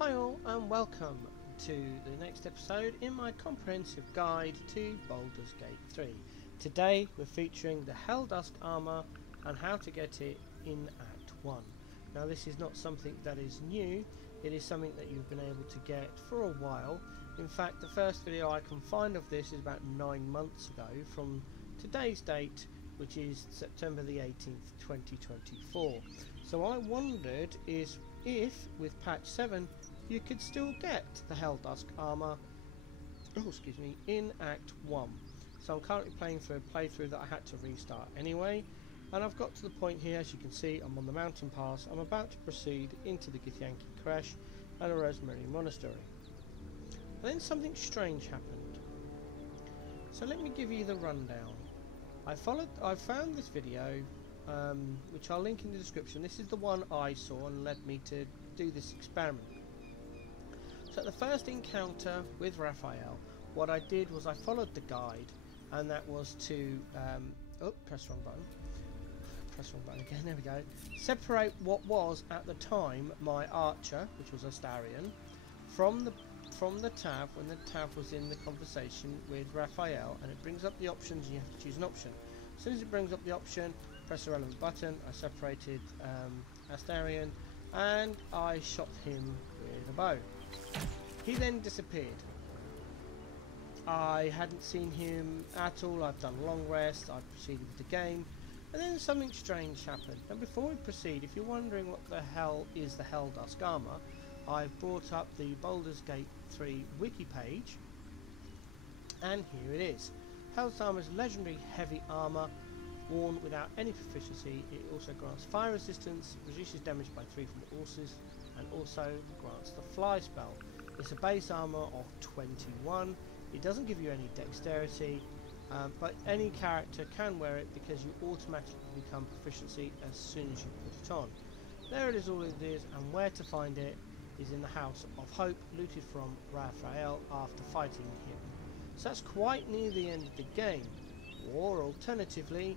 Hi all and welcome to the next episode in my comprehensive guide to Baldur's Gate 3. Today we're featuring the Helldusk armour and how to get it in Act 1. Now this is not something that is new, it is something that you've been able to get for a while. In fact, the first video I can find of this is about 9 months ago from today's date, which is September the 18th 2024. So I wondered if with patch 7 you could still get the Helldusk armour in Act 1. So I'm currently playing through a playthrough that I had to restart anyway, and I've got to the point here, as you can see, I'm on the mountain pass. I'm about to proceed into the Githyanki Crash and a Rosemary Monastery. And then something strange happened. So let me give you the rundown. I found this video, which I'll link in the description. This is the one I saw and led me to do this experiment. So at the first encounter with Raphael, what I did was I followed the guide, and that was to press wrong button again, there we go, separate what was at the time my archer, which was Astarion, from the tab when the tab was in the conversation with Raphael, and it brings up the options and you have to choose an option. As soon as it brings up the option, press the relevant button. I separated Astarion and I shot him with a bow. He then disappeared. I hadn't seen him at all. I've done a long rest, I've proceeded with the game, and then something strange happened. And before we proceed, if you're wondering what the hell is the Helldusk armour, I've brought up the Baldur's Gate 3 wiki page, and here it is. Helldusk armour is legendary heavy armour worn without any proficiency. It also grants fire resistance, reduces damage by 3 from horses, and also grants the fly spell. It's a base armour of 21. It doesn't give you any dexterity, but any character can wear it because you automatically become proficiency as soon as you put it on. There it is, all it is, and where to find it is in the House of Hope, looted from Raphael after fighting him. So that's quite near the end of the game. Or alternatively,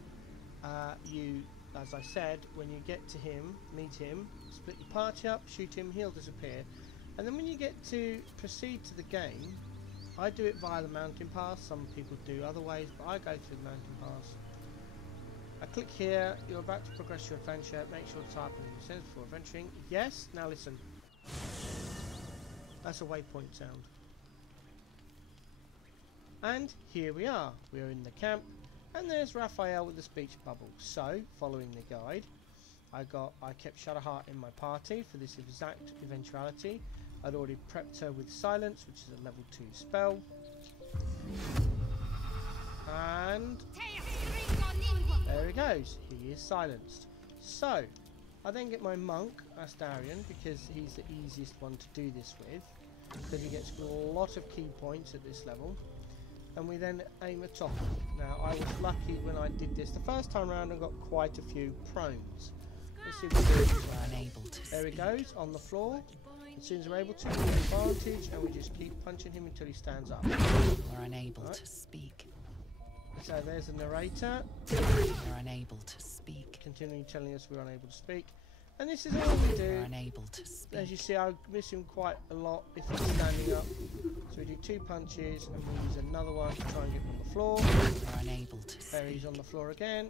you, as I said, when you get to him, meet him, split your party up, shoot him, he'll disappear. And then when you get to proceed to the game, I do it via the mountain pass. Some people do other ways, but I go through the mountain pass. I click here. You're about to progress your adventure. Make sure to type in your sentence before venturing. Yes. Now listen. That's a waypoint sound. And here we are. We are in the camp, and there's Raphael with the speech bubble. So, following the guide, I kept Shadowheart in my party for this exact eventuality. I'd already prepped her with Silence, which is a level 2 spell. And there he goes. He is silenced. So, I then get my monk, Astarion, because he's the easiest one to do this with, because he gets a lot of key points at this level. And we then aim a top. Now, I was lucky when I did this the first time around and got quite a few prones. Let's see what we do. There he goes, on the floor. As soon as we're able to, we get advantage, and we just keep punching him until he stands up. We're unable to speak. So there's the narrator. We're unable to speak. Continuing telling us we're unable to speak. And this is all we do. We're unable to speak. As you see, I miss him quite a lot if he's standing up. So we do 2 punches, and we use another one to try and get him on the floor. We're unable to speak. There he's on the floor again.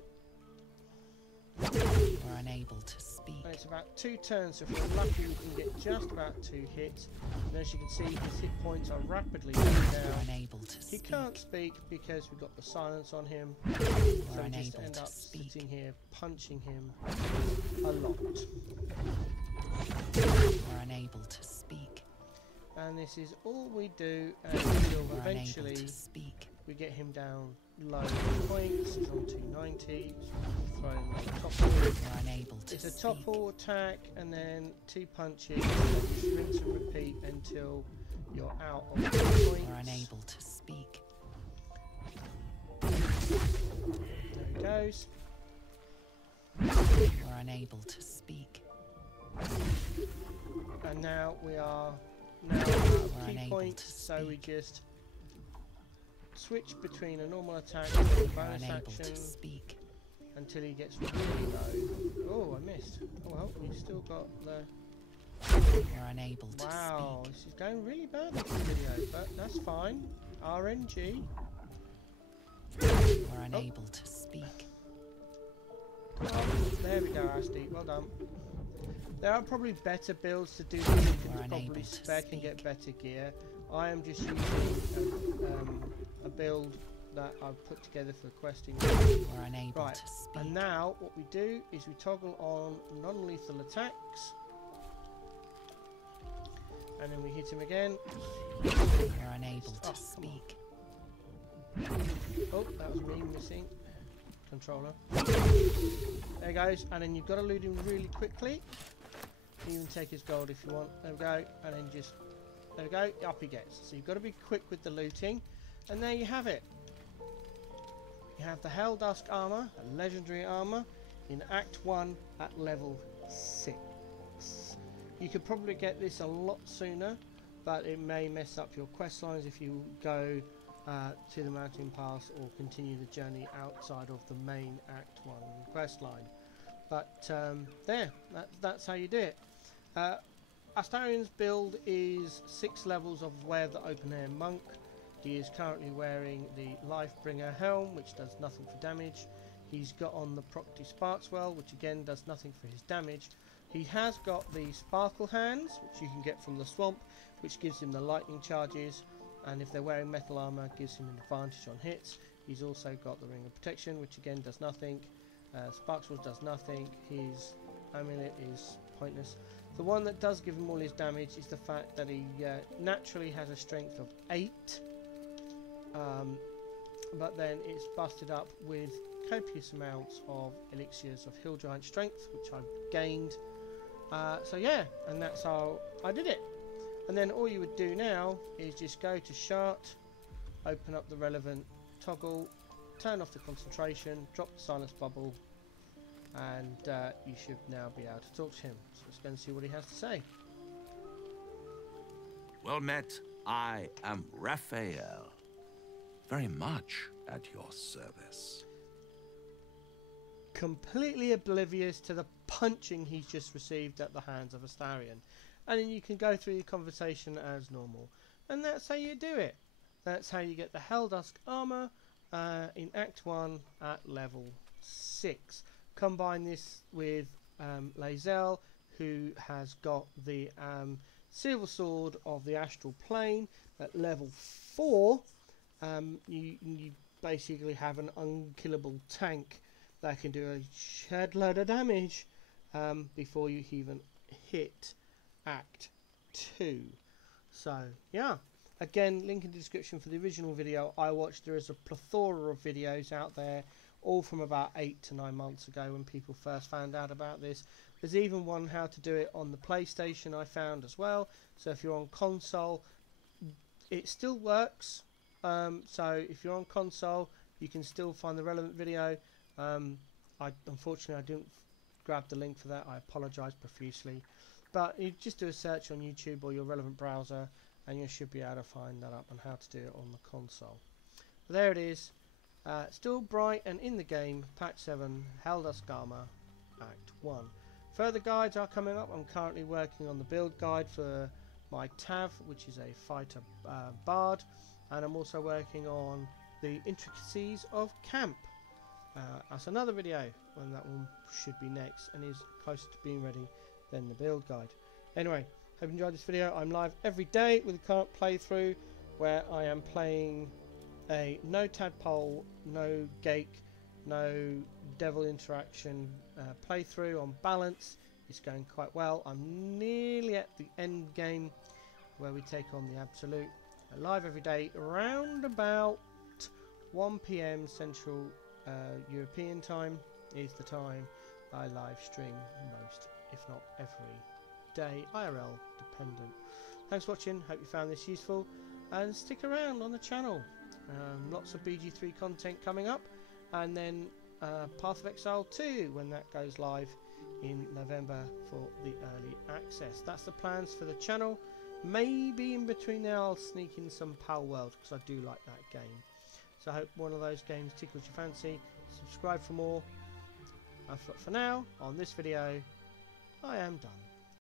We're unable to speak. And it's about 2 turns, so if we're lucky we can get just about 2 hits. And as you can see, his hit points are rapidly going down. We're unable to speak. He can't speak because we've got the silence on him. We're So we just unable end to up speak. sitting here punching him a lot. We're unable to speak. And this is all we do until We're eventually unable to speak. we get him down low points. He's on 290. Throw him on the topple. We're unable to It's a speak. topple attack and then 2 punches. And just rinse and repeat until you're out of the points. We're unable to speak. There he goes. We're unable to speak. And now we are out of We're key unable points, to so we speak. just switch between a normal attack and a We're bonus unable action to speak. until he gets really low. Oh, I missed. Oh well, we've still got the You're unable to Wow, speak. this is going really bad this video, but that's fine. RNG. You're unable to speak. There we go, Ashley. Well done. There are probably better builds to do this. You can probably spec and get better gear. I am just using a build that I've put together for questing. You're unable Right, to speak. and now what we do is we toggle on non-lethal attacks. And then we hit him again. You're unable to speak. Oh, that was me missing. Controller. There he goes, and then you've got to loot him really quickly. You can take his gold if you want. There we go, and then just there we go, up he gets. So you've got to be quick with the looting, and there you have it. You have the Helldusk armor, a legendary armor, in Act 1 at level 6. You could probably get this a lot sooner, but it may mess up your quest lines if you go to the mountain pass or continue the journey outside of the main Act 1 quest line. But that's how you do it. Astarion's build is 6 levels of Wear the Open Air Monk. He is currently wearing the Lifebringer helm, which does nothing for damage. He's got on the Procty Sparkswell, which again does nothing for his damage. He has got the Sparkle Hands, which you can get from the swamp, which gives him the lightning charges, and if they're wearing metal armor, gives him an advantage on hits. He's also got the Ring of Protection, which again does nothing. Sparkswell does nothing. His amulet is pointless. The one that does give him all his damage is the fact that he naturally has a strength of 8, but then it's busted up with copious amounts of elixirs of Hill Giant Strength, which I've gained. So yeah, and that's how I did it. And then all you would do now is just go to Chart, open up the relevant toggle, turn off the concentration, drop the silence bubble, and you should now be able to talk to him. So let's go and see what he has to say. Well met. I am Raphael. Very much at your service. Completely oblivious to the punching he's just received at the hands of Astarion. And then you can go through the conversation as normal. And that's how you do it. That's how you get the Helldusk armor in Act 1 at level 6. Combine this with Lae'zel, who has got the Silver Sword of the Astral Plane at level 4. You basically have an unkillable tank that can do a shed load of damage before you even hit Act 2. So yeah, again, link in the description for the original video I watched. There is a plethora of videos out there, all from about 8 to 9 months ago when people first found out about this. There's even one how to do it on the PlayStation I found as well. So if you're on console, it still works. So if you're on console, you can still find the relevant video. Unfortunately I didn't grab the link for that. I apologise profusely. But you just do a search on YouTube or your relevant browser and you should be able to find that up on how to do it on the console. But there it is. Still bright and in the game. Patch 7, Helldusk Armour, Act 1. Further guides are coming up. I'm currently working on the build guide for my Tav, which is a fighter bard. And I'm also working on the intricacies of camp. That's another video, and that one should be next and is closer to being ready than the build guide. Anyway, hope you enjoyed this video. I'm live every day with a current playthrough where I am playing a no tadpole, no gate, no devil interaction playthrough on balance. It's going quite well. I'm nearly at the end game where we take on the Absolute. Live every day around about 1 PM Central European time is the time I live stream most, if not every day, IRL dependent. Thanks for watching, hope you found this useful, and stick around on the channel. Lots of BG3 content coming up, and then Path of Exile 2 when that goes live in November for the early access. That's the plans for the channel. Maybe in between there I'll sneak in some Pal World because I do like that game. So I hope one of those games tickles your fancy. Subscribe for more. And for now, on this video, I am done.